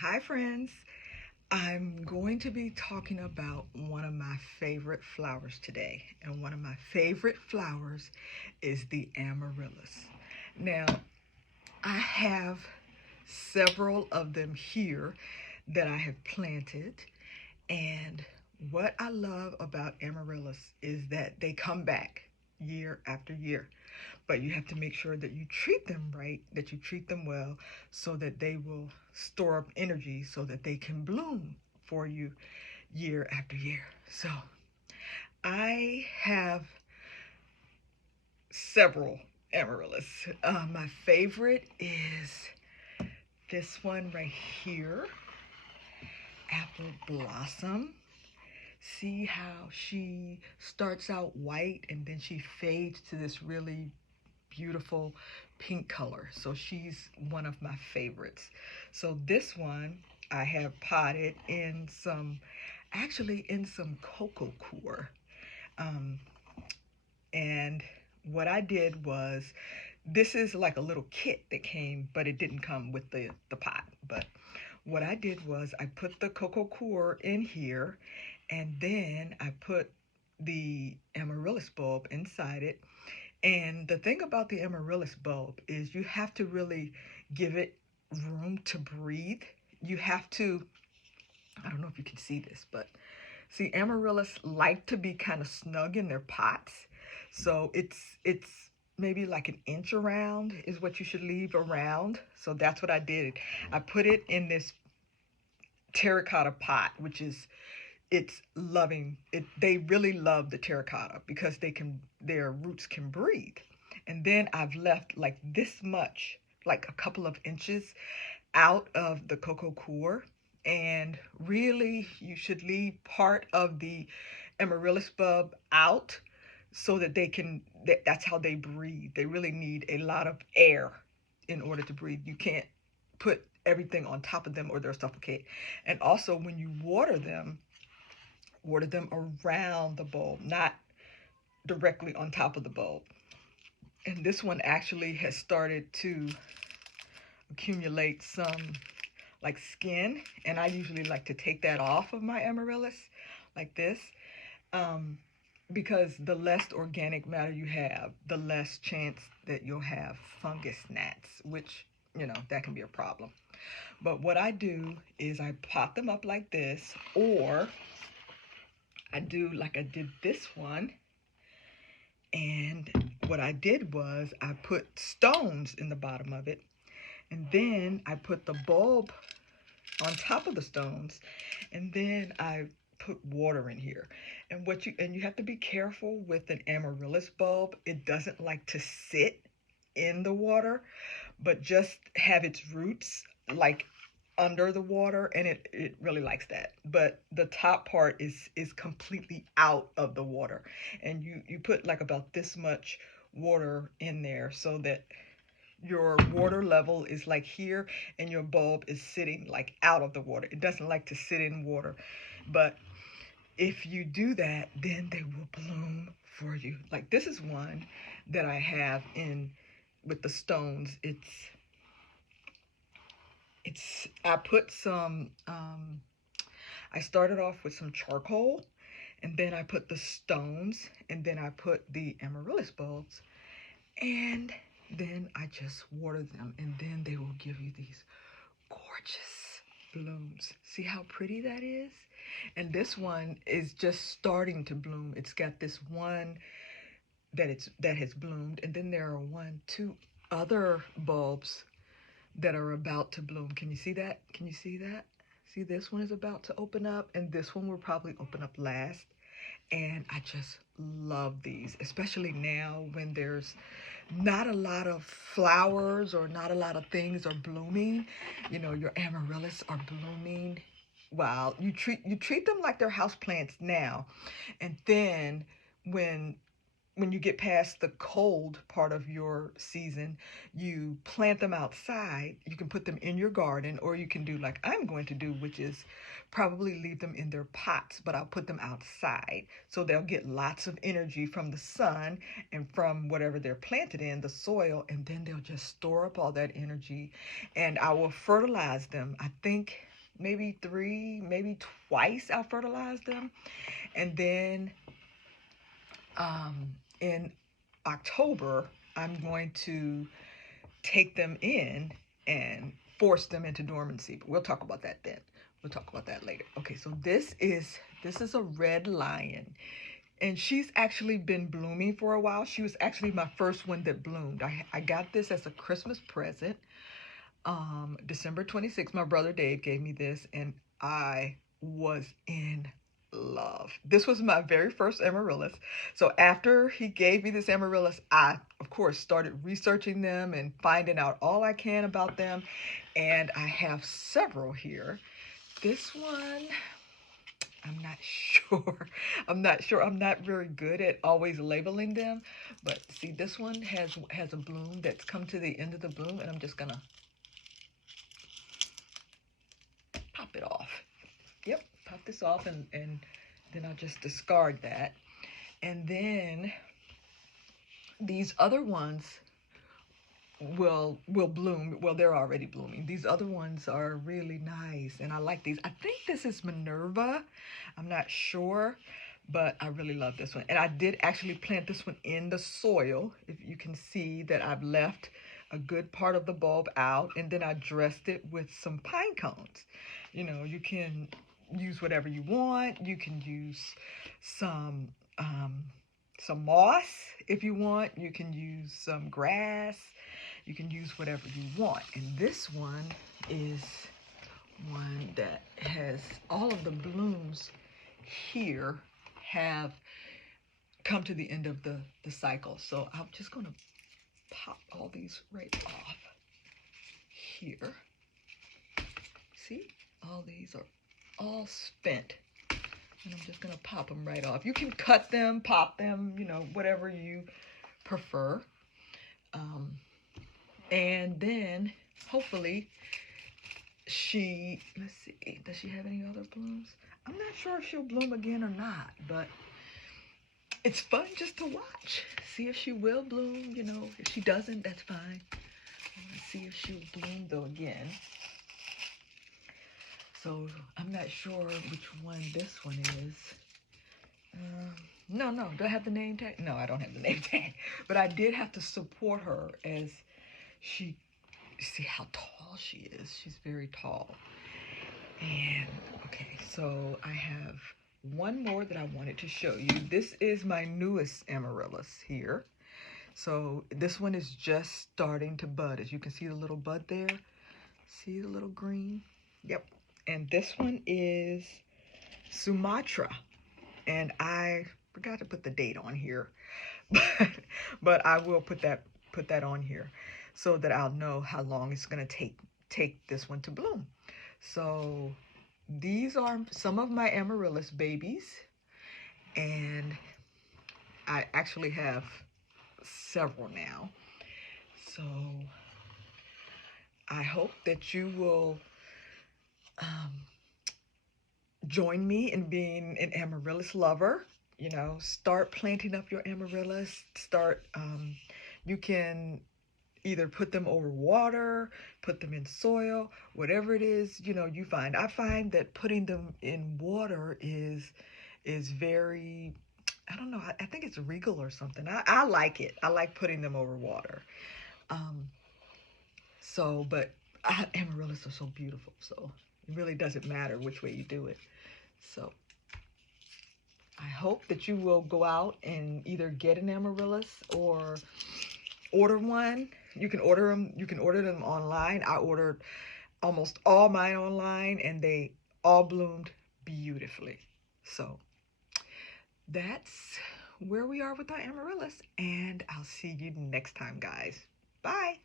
Hi, friends. I'm going to be talking about one of my favorite flowers today. And one of my favorite flowers is the amaryllis. Now, I have several of them here that I have planted. And what I love about amaryllis is that they come back year after year. But you have to make sure that you treat them right, that you treat them well, so that they will store up energy so that they can bloom for you year after year. So I have several amaryllis. My favorite is this one right here, Apple Blossom. See how she starts out white and then she fades to this really beautiful pink color. So she's one of my favorites. So this one I have potted in some cocoa coir. Um, and what I did was, this is like a little kit that came, but it didn't come with the pot. But what I did was I put the cocoa coir in here, and then I put the amaryllis bulb inside it. And the thing about the amaryllis bulb is you have to really give it room to breathe. You have to, I don't know if you can see this, but see, amaryllis like to be kind of snug in their pots. So it's maybe like an inch around is what you should leave around. So that's what I did. I put it in this terracotta pot, which is, it's loving it. They really love the terracotta because their roots can breathe. And then I've left like this much, like a couple of inches out of the cocoa coir. And really, you should leave part of the amaryllis bulb out so that that's how they breathe. They really need a lot of air in order to breathe. You can't put everything on top of them or they'll suffocate. And also, when you water them around the bulb, not directly on top of the bulb. And this one actually has started to accumulate some like skin, and I usually like to take that off of my amaryllis like this, um, because the less organic matter you have, the less chance that you'll have fungus gnats, which, that can be a problem. But what I do is I pot them up like this, or I do like I did this one. And what I did was I put stones in the bottom of it, and then I put the bulb on top of the stones, and then I put water in here. And you have to be careful with an amaryllis bulb. It doesn't like to sit in the water, but just have its roots like under the water, and it really likes that. But the top part is completely out of the water, and you put like about this much water in there so that your water level is like here, and your bulb is sitting like out of the water. It doesn't like to sit in water, but if you do that, then they will bloom for you. Like this is one that I have in with the stones. It's I put some I started off with some charcoal, and then I put the stones, and then I put the amaryllis bulbs, and then I just water them, and then they will give you these gorgeous blooms. See how pretty that is? And this one is just starting to bloom. It's got this one that has bloomed, and then there are two other bulbs that are about to bloom. Can you see that? Can you see that? See, this one is about to open up, and this one will probably open up last. And I just love these, especially now when there's not a lot of flowers or not a lot of things are blooming. Your amaryllis are blooming. Wow, you treat them like they're house plants now, and then when when you get past the cold part of your season, you plant them outside. You can put them in your garden, or you can do like I'm going to do, which is probably leave them in their pots, but I'll put them outside so they'll get lots of energy from the sun and from whatever they're planted in, the soil, and then they'll just store up all that energy. And I will fertilize them. I think maybe three, maybe twice I'll fertilize them. And then in October, I'm going to take them in and force them into dormancy. But we'll talk about that then. We'll talk about that later. Okay, so this is a red lion. And she's actually been blooming for a while. She was actually my first one that bloomed. I got this as a Christmas present. December 26th, my brother Dave gave me this, and I was in love. This was my very first amaryllis. So after he gave me this amaryllis, I, of course, started researching them and finding out all I can about them. And I have several here. This one, I'm not sure. I'm not sure. I'm not very good at always labeling them. But see, this one has a bloom that's come to the end of the bloom, and I'm just gonna pop it off. Yep, pop this off, and then I'll just discard that. And then these other ones will bloom. Well, they're already blooming. These other ones are really nice, and I like these. I think this is Minerva. I'm not sure, but I really love this one. And I did actually plant this one in the soil. If you can see that I've left a good part of the bulb out, and then I dressed it with some pine cones. You know, you can use whatever you want. You can use some moss if you want. You can use some grass. You can use whatever you want. And this one is one that has all of the blooms here have come to the end of the cycle. So I'm just going to pop all these right off here. See, all these are all spent. And I'm just going to pop them right off. You can cut them, pop them, you know, whatever you prefer. And then hopefully let's see, does she have any other blooms? I'm not sure if she'll bloom again or not, but it's fun just to watch. See if she will bloom, you know. If she doesn't, that's fine. Let's see if she'll bloom though again. So I'm not sure which one this one is. No, do I have the name tag? No, I don't have the name tag. But I did have to support her as she, see how tall she is. She's very tall. And okay, so I have one more that I wanted to show you. This is my newest amaryllis here. So this one is just starting to bud. As you can see the little bud there. See the little green? Yep. And this one is Sumatra. And I forgot to put the date on here. But I will put that on here so that I'll know how long it's going to take this one to bloom. So these are some of my amaryllis babies, and I actually have several now. So I hope that you will join me in being an amaryllis lover. You know, start planting up your amaryllis. You can either put them over water, put them in soil, whatever it is, you know, you find. I find that putting them in water is very, I don't know, I think it's regal or something. I like it. I like putting them over water. But amaryllis are so beautiful, so it really doesn't matter which way you do it. So I hope that you will go out and either get an amaryllis or order one. You can order them online. I ordered almost all mine online, and they all bloomed beautifully. So that's where we are with our amaryllis, and I'll see you next time, guys. Bye.